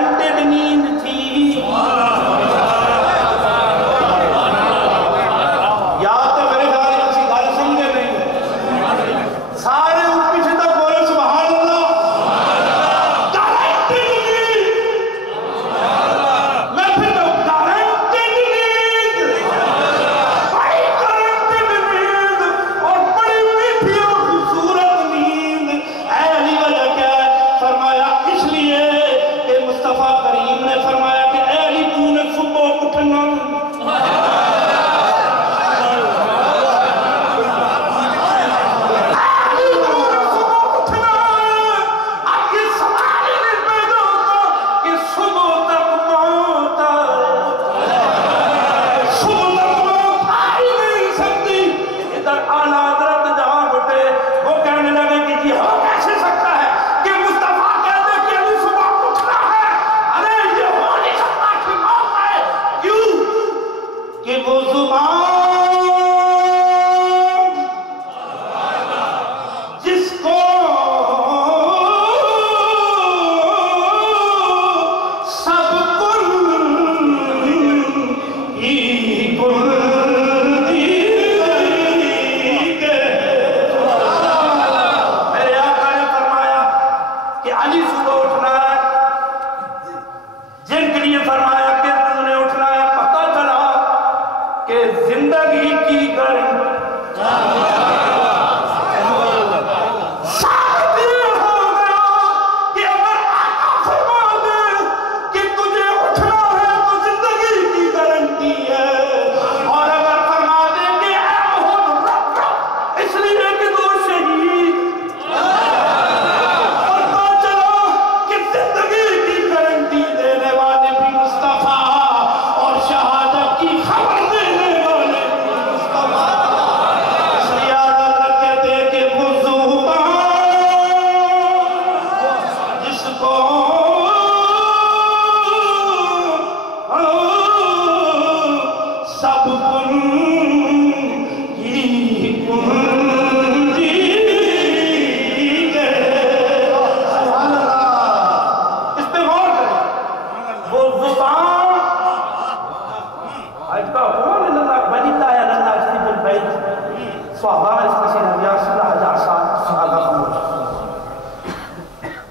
Guaranteed نیند تھی یا تو میرے خیال کسی گل سمجھے نہیں سارے پیچھے تک بولے سبحان اللہ گارنٹیڈ نیند میں پھر تو گارنٹیڈ نیند بڑی گارنٹیڈ نیند اور بڑی میٹھی اور خوبصورت نیند ایسی وجہ کیا ہے فرمایا اس لیے کہ مصطفیٰ کریم نے فرمایا کہ اے علی تو نے صبح اٹھنا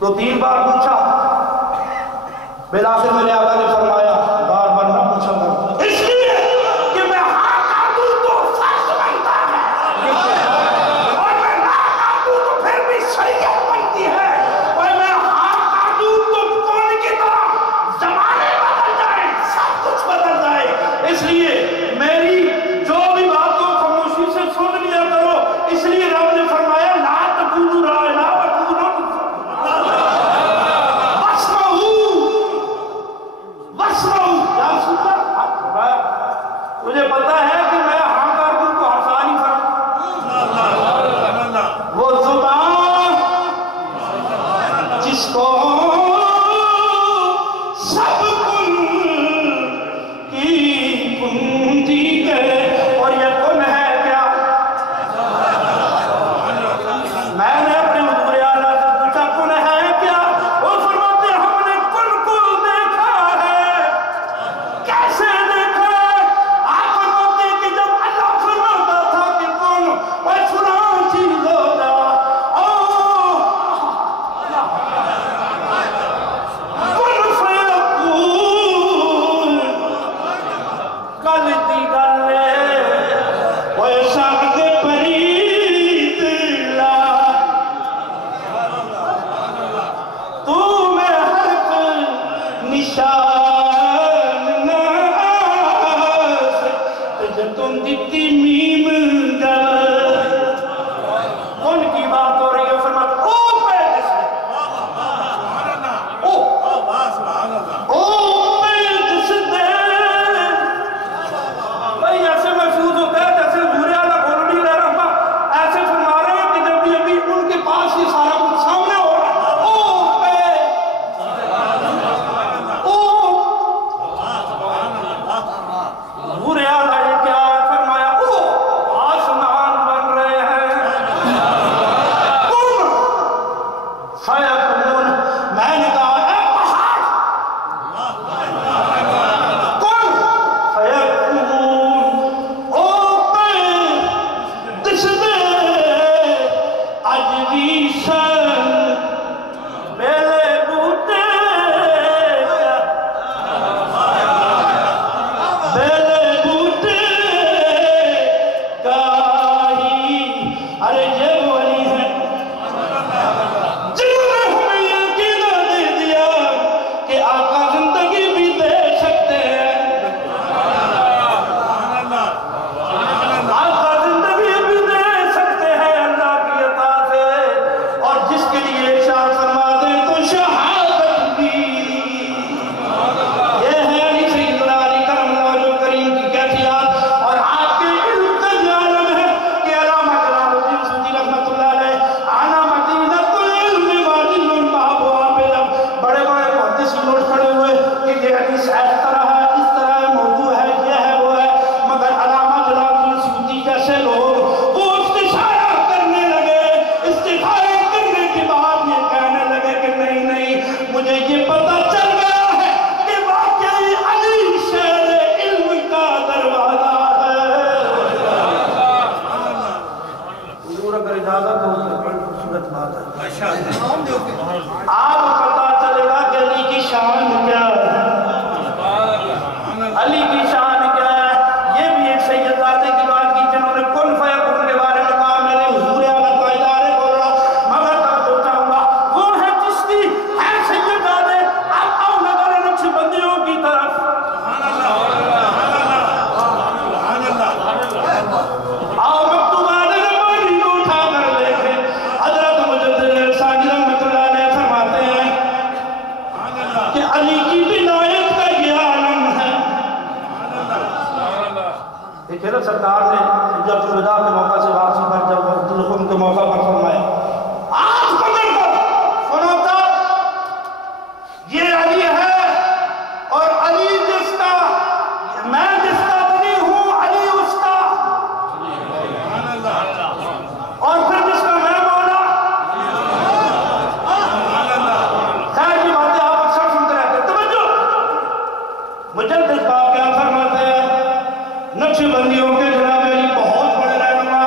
تو 3 بار پوچھا بلاخر میرے آقا نے فرمایا بار بار نہ پوچھا گا اس لیے کہ میں ہاں کر دوں تو فرض بنتا ہے اور میں نہ کر دوں تو پھر بھی شریعت بنتی ہے اور میں ہاں کر دوں تو کون کی طرح زمانے بدل جائے سب کچھ بدل جائے اس لیے میری جو بھی باتوں خاموشی سے سن لیا کرو اس لیے رب نے فرمایا لا تکونوا رائنا وکونوا سرکار نے جب الوداع کے موقع سے واپسی پر جب دلخم کے موقع پر فرمایا آج پکڑ کر سنوتا یہ علی ہے اور علی جس کا میں جس کا بنی ہوں علی اس کا اور پھر جس کا میں مولا خیر کی باتیں آپ اکثر سنتے رہتے ہیں توجہ مجدد باپ کیا فرماتے ہیں نقش بندیوں کے جناب علی بہت بڑے رہنما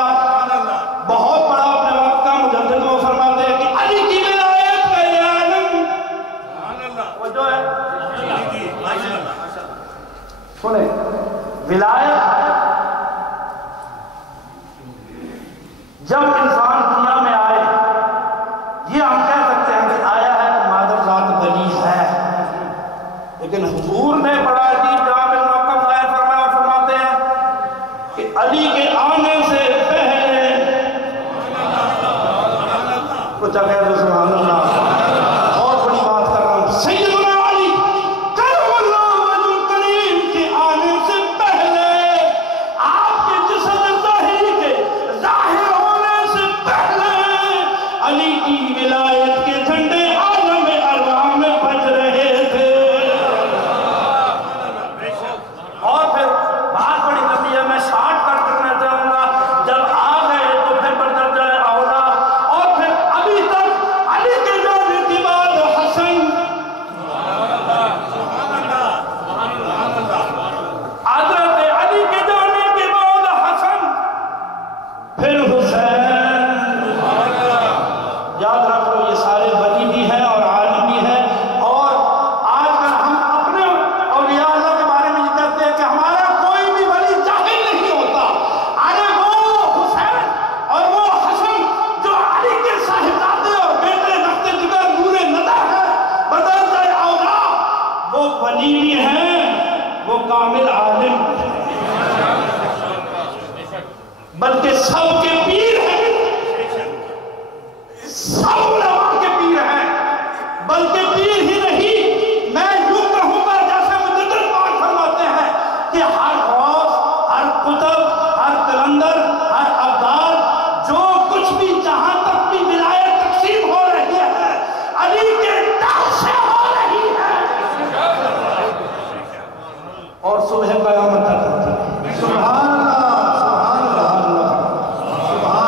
بہت بڑا اپنے وقت کا مجدد وہ فرماتے ہیں کہ علی کی ولایت کا یہ عالم وہ جو ہے سنیں ولایت جب انسان دنیا میں آئے یہ ہم کہہ سکتے ہیں کہ آیا ہے تو مادر ذات بنی ہے لیکن حضور نے بڑا عجیب جواب موقف ظاہر فرمایا اور فرماتے ہیں کہ علی کے آنے سے پہلے کچھ اگر سبحان اللہ بہت بڑی بات کر رہا ہوں سیدنا علی کرم اللہ وجہ کریم کے آنے سے پہلے آپ کے جسد ظاہری کے ظاہر ہونے سے پہلے علی کی ولایت کے جھنڈے عالم ارواح میں بج رہے تھے اور پھر بات بڑی لمبی ہے میں شارٹ کٹ کرنا چاہوں گا جب آ گئے تو پھر بدرجہ اولا اور پھر ابھی تک علی کے جانے کے بعد حسن حضرت علی کے جانے کے بعد حسن پھر حسین یاد رکھ لو یہ سارے ولی بھی ہیں اور عالم بھی ہیں اور آج کل ہم اپنے اولیاء اللہ کے بارے میں یہ کہتے ہیں کہ ہمارا کوئی بھی ولی جاہل نہیں ہوتا ارے وہ حسین اور وہ حسن جو علی کے صاحبزادے اور بیٹے رخت جگر نور ندر ہے بدرجہ اولا وہ ولی بھی ہیں وہ کامل عالم بلکہ سب کے پیر ہیں سب علماء کے پیر ہیں بلکہ پیر ہی نہیں میں یوں کہوں گا جیسے مجدد پاک فرماتے ہیں کہ ہر غوث ہر قطب ہر قلندر ہر ابدال جو کچھ بھی جہاں تک بھی ولایت تقسیم ہو رہی ہے علی کے در سے ہو رہی ہے اور صبح قیامت تک ہوتی ہے سبحان اللہ سبحان اللہ سبحان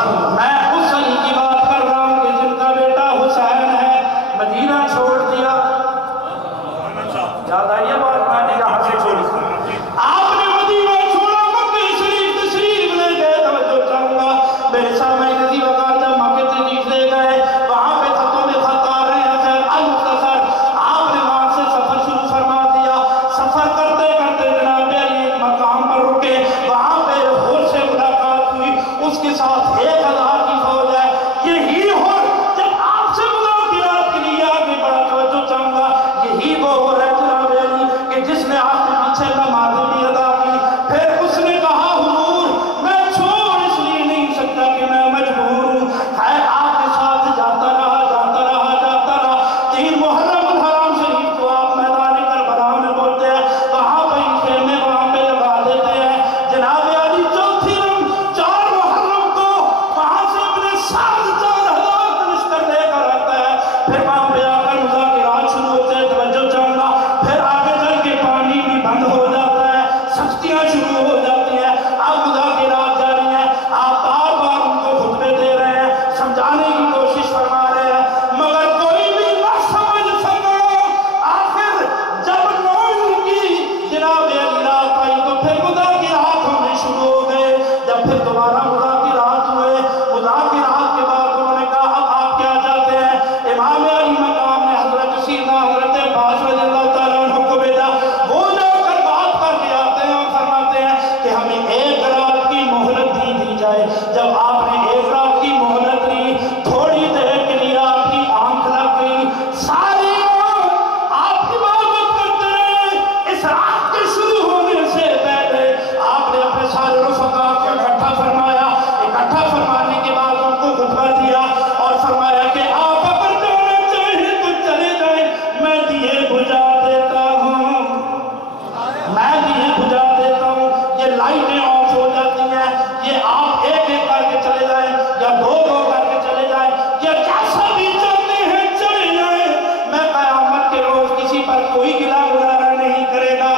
یہ آپ ایک ایک کر کے چلے جائیں یا دو دو کر کے چلے جائیں یا جیسا بھی چلتے ہیں چلے جائیں، میں قیامت کے روز کسی پر کوئی گلہ گزارا نہیں کرے گا،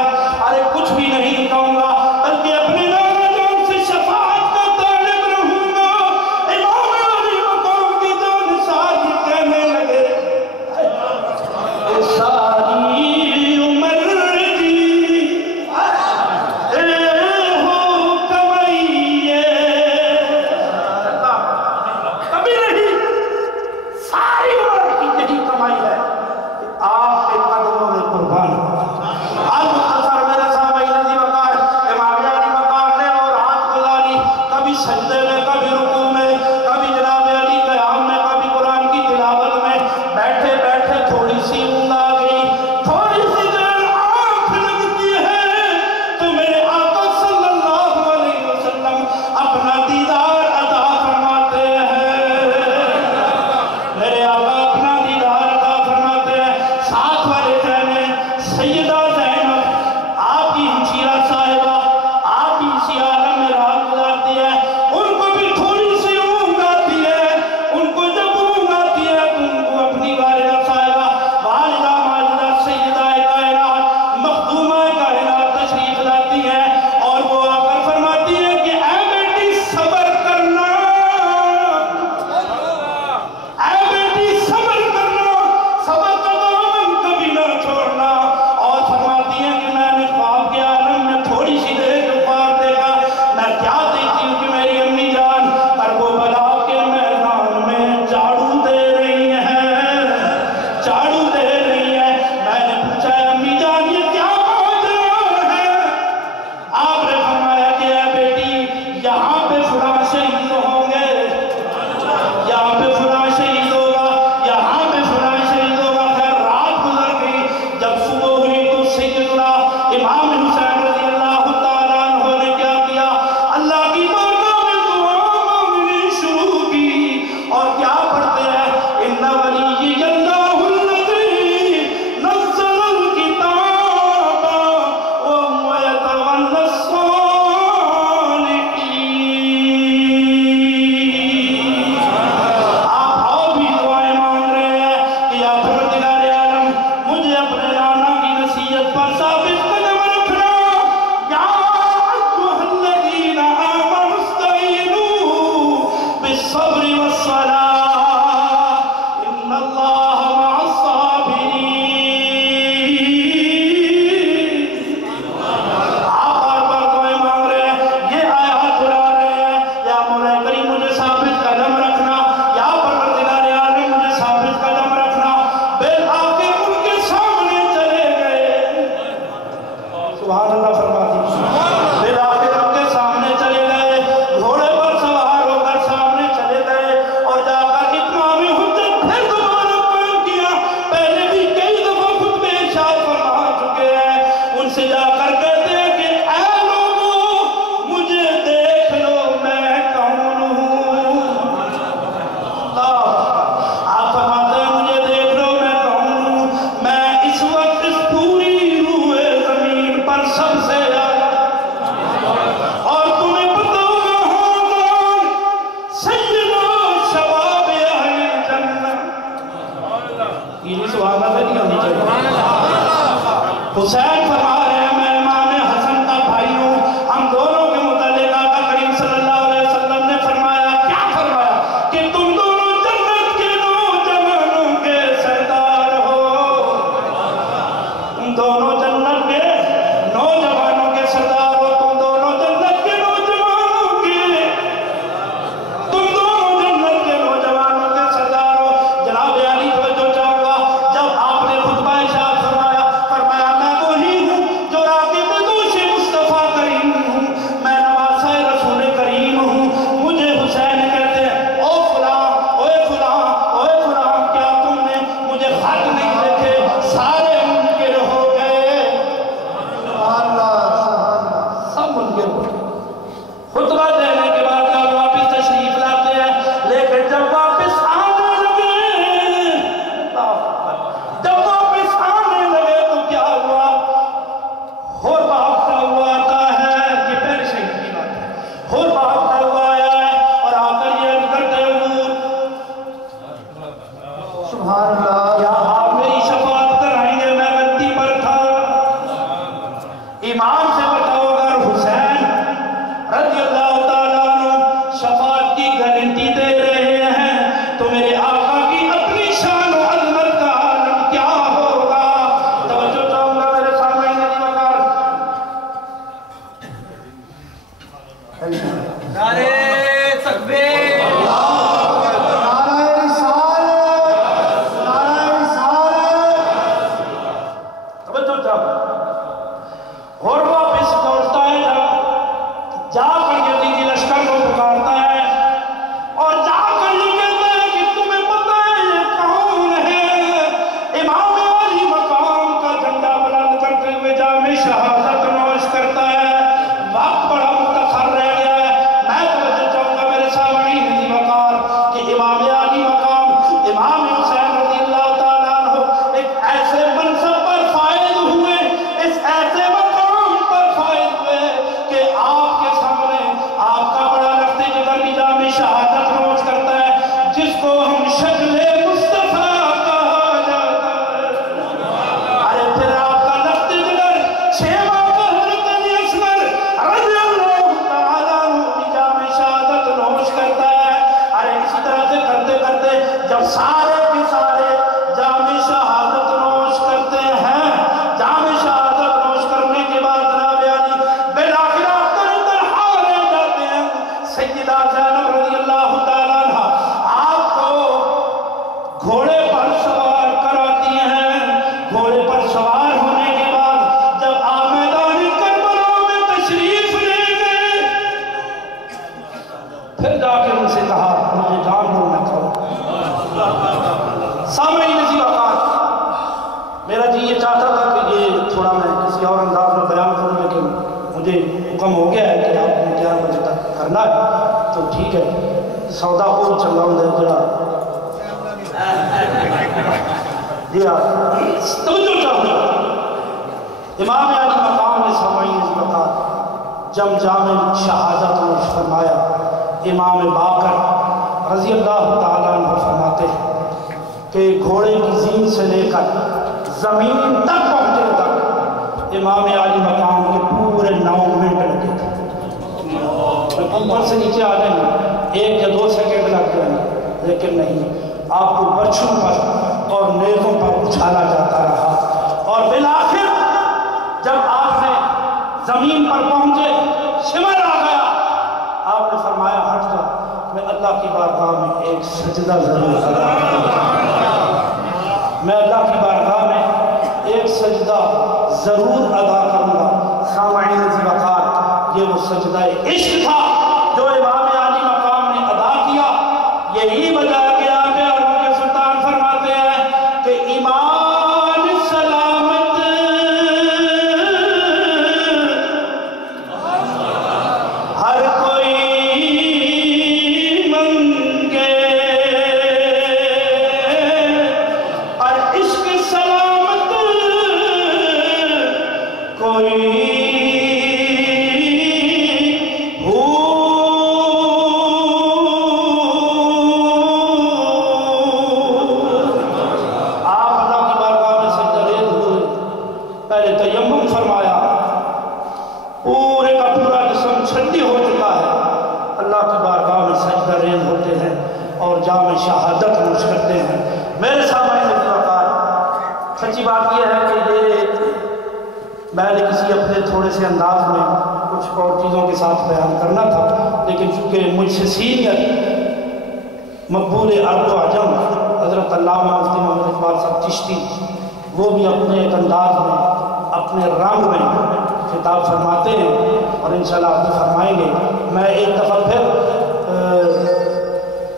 ارے کچھ بھی نہیں کہوں گا، بلکہ اپنے نانا جان سے شفاعت کا طالب رہوں گا۔ امام علی مقام کی جانثار یہ کہنے لگے ساری عمر جی ہو کمائیے، کبھی نہیں، ساری عمر کی یہی کمائی ہے کہ آپ کے قدموں میں قربان المختصر میرے صحابہ علی وقار امام علی وقار نے اور ہاتھ گزاری، کبھی سجدے میں، کبھی رکوع میں، کبھی جناب علی قیام میں، کبھی قرآن کی تلاوت میں، بیٹھے بیٹھے تھوڑی سی اونگ آ گئی، تھوڑی سی دیر آنکھ لگتی ہے تو میرے آقا صلی اللہ علیہ وسلم اپنا دیدار عطا فرماتے ہیں، میرے آقا اپنا دیدار عطا فرماتے ہیں۔ ساتھ والے کہنے سیدہ زینب آپ کی ہمشیرہ صاحبہ، آپ بھی اسی عالم میں رات گزارتی ہے، ان کو بھی تھوڑی سی اونگ آتی ہے، ان کو جب اونگ آتی ہے تو ان کو اپنی والدہ صاحبہ، والدہ ماجدہ سیدہ کائنات مخدومہ کائنات تشریف لاتی ہے اور وہ آ کر فرماتی ہے کہ اے بیٹی صبر کرنا، اے بیٹی صبر کرنا، صبر کا دامن کبھی نہ چھوڑنا، اور فرماتی ہیں کہ میں نے خواب کے عالم میں تھوڑی سی دیر جو خواب دیکھا، میں کیا دیکھتی ہوں کہ میری امی جان کربلا کے میدان میں جھاڑو دے رہی ہیں، جھاڑو دے رہی ہیں۔ میں نے پوچھا امی جان یہ کیا ماجرا ہے؟ آپ نے فرمایا کہ اے بیٹی یہاں پہ فلاں شہید ہوں گے، یہاں پہ فلاں شہید ہوگا، یہاں پہ فلاں شہید ہوگا۔ خیر رات گزر گئی، جب صبح ہوئی تو سیدنا امام حسین رضی اللہ تعالیٰ عنہ نے کیا کیا؟ اللہ کی بارگاہ میں دعا مانگنی شروع کی اور کیا پڑھتے ہیں؟ اِنَّ وَلِيِّيَ اللَّهُ الَّذِي نَزَّلَ الْكِتَابَ وَهُوَ يَتَوَلَّى الصَّالِحِينَ۔ آپ اور بھی دعائیں مانگ رہے ہیں کہ یا پروردگار عالم مجھے اپنے نانا کی نصیحت پر ثابت قدم رکھنا، یا ایھا الذین آمنوا استعینوا بالصبر والصلاۃ ان اللہ مع الصابرین۔ آپ بار بار دعائیں مانگ رہے ہیں، یہ آیات بلا رہے ہیں، یا مولا کریم مجھے ثابت قدم رکھنا، یا پروردگار عالم مجھے ثابت قدم رکھنا۔ بالآخر ان کے سامنے چلے گئے، سبحان اللہ فرما دیجیے، بالآخر ان کے سامنے چلے گئے، گھوڑے پر سوار ہو کر سامنے چلے گئے اور جا کر اتمام حجت پھر دوبارہ قائم کیا۔ پہلے بھی کئی دفعہ خطبے ارشاد فرما چکے ہیں، ان سے جا کر کہتے ہیں کہ اے لوگوں مجھے دیکھ لو میں کون ہوں۔ اللہ آپ فرماتے ہیں مجھے دیکھ لو میں کون ہوں، میں اس وقت اس پوری روح زمین پر سب سے زیادہ، اور تمہیں پتہ ہوگا حاضر سیدنا شباب اہل الجنہ، یہ سبحان اللہ نہیں ہونی چاہیے۔ حسین فرما رہے ہیں میں امام حسن کا بھائی ہوں، ہم دونوں کے متعلق آقا کریم صلی اللہ علیہ وسلم نے فرمایا، کیا فرمایا؟ کہ تم دونوں جنت کے نوجوانوں کے سردار ہو، تم دونوں جنت کے نوجوانوں کے سردار ہو، تم دونوں جنت کے نوجوانوں کے، تم دونوں جنت کے نوجوانوں کے سردار ہو۔ جناب علی توجہ چاہوں گا، جب آپ نے خطبہ ارشاد فرمایا، فرمایا میں وہی اور واپس لوٹتا ہے جا کر یزید لشکر کو پکارتا ہے اور جا کر یہ کہتا ہے کہ تمہیں پتہ ہے یہ کون ہے؟ امام علی مقام کا جھنڈا بلند کرتے ہوئے جام شہادت نوش کرتا ہے۔ وقت بڑا مختصر رہ گیا ہے، میں توجہ چاہوں گا میرے سامعین عزیز وقار کہ امام علی مقام امام حسین رضی اللہ تعالیٰ عنہ ایک ایسے منصب پر فائز ہوئے، اس ایسے مقام پر فائز ہوئے کہ آپ کے سامنے آپ کا بڑا رفت جگر نظام شہادت نوش کرتا ہے جس کو ہم شکل مصطفیٰ کہا جاتا ہے۔ ارے پھر آپ کا رفت جگر چھیواں کا حضرت علی اصغر رضی اللہ تعالیٰ عنہ نظام شہادت نوش کرتا ہے۔ ارے اسی طرح سے کرتے کرتے جب سارے کے سارے جام شہادت نوش کرتے ہیں، جام شہادت نوش کرنے کے بعد جناب علی بالآخر آپ تنہا رہ جاتے ہیں۔ سیدہ زینب رضی اللہ تعالیٰ عنہ آپ کو گھوڑے پر سوار کراتی ہیں۔ گھوڑے پر سوار ہونے کے بعد جب آپ میدان کربلا میں تشریف لے گئے، پھر جا کے ان سے کہا مجھے جان دو نہ کرو۔ سامعین عزیز وقار، میرا جی یہ چاہتا تھا کہ یہ تھوڑا میں کسی اور انداز میں بیان کروں، لیکن مجھے حکم ہو گیا ہے کہ آپ نے 11 بجے تک کرنا ہے، تو ٹھیک ہے سودا کو چل رہا ہوں جڑا جی آپ توجہ چاہوں گا۔ امام علی مقام نے سامعین عزیز وقار جب جام شہادت نوش فرمایا، امام باقر رضی اللہ تعالیٰ عنہ فرماتے ہیں کہ گھوڑے کی زین سے لے کر زمین تک پہنچنے تک امام علی مقام کے پورے 9 منٹ لگے تھے۔ اوپر سے نیچے آ جائیں 1 یا 2 سیکنڈ لگ جائیں، لیکن نہیں، آپ کو برچھوں پر اور نیزوں پر اچھالا جاتا رہا، اور بالآخر جب آپ نے زمین پر پہنچے شمر آ گیا، آپ نے فرمایا ہٹ جا، میں اللہ کی بارگاہ میں ایک سجدہ ضرور ادا کروں گا، میں اللہ کی بارگاہ میں ایک سجدہ ضرور ادا کروں گا۔ سامعین عزیز وقار، یہ وہ سجدہ عشق تھا جو امام علی مقام نے ادا کیا۔ یہی وجہ کہ آگے عرب کے سلطان فرماتے ہیں کہ ایمان سلامت ہر کوئی منگے اور عشق سلامت کوئی ہو۔ آپ اللہ کی بارگاہ میں سجدہ ریز ہوئے، پہلے تیمم فرمایا، پورے کا پورا جسم چھٹی ہو چکا ہے، اللہ کی بارگاہ میں سجدہ ریز ہوتے ہیں اور جام شہادت نوش کرتے ہیں۔ میرے سامنے عزیز وقار، سچی بات یہ ہے کہ یہ میں نے کسی اپنے تھوڑے سے انداز میں کچھ اور چیزوں کے ساتھ بیان کرنا تھا، لیکن چونکہ مجھ سے سینئر مقبول عرب و عجم حضرت علامہ مفتی محمد اقبال صاحب چشتی، وہ بھی اپنے ایک انداز میں اپنے رنگ میں خطاب فرماتے ہیں اور انشاءاللہ آپ کو فرمائیں گے۔ میں ایک دفعہ پھر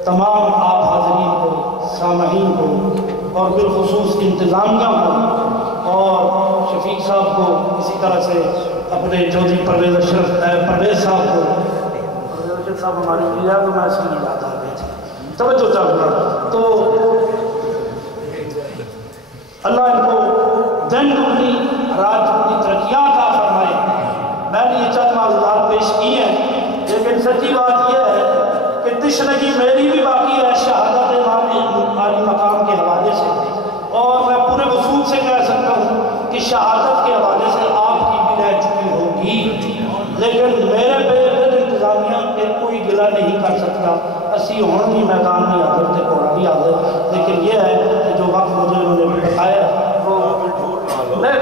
تمام آپ حاضرین کو، سامعین کو اور بالخصوص انتظامیہ کو اور شفیق صاحب کو، اسی طرح سے اپنے چودھری پرویز اشرف پرویز صاحب کو، پرویز اشرف صاحب ہماری پیڑا کو میں اس کی یاد آ گئے تھے، توجہ چاہوں گا۔ تو اللہ ان کو دن دگنی رات دگنی ترقیاں عطا فرمائے۔ میں نے یہ چند معلومات پیش کی ہیں، لیکن سچی بات یہ ہے کہ تشنگی میری بھی باقی ہے شہادت امام علی مقام کے حوالے سے، اور میں پورے وصول سے کہہ سکتا ہوں کہ شہادت کے حوالے سے آپ کی بھی رہ چکی ہوگی، لیکن میرے بے انتظامیہ کے کوئی گلہ نہیں کر سکتا۔ اسی ہون بھی میدان میں حاضر تھے، کوڑا بھی حاضر، لیکن یہ ہے کہ جو وقت مجھے انہوں نے بتایا وہ نہیں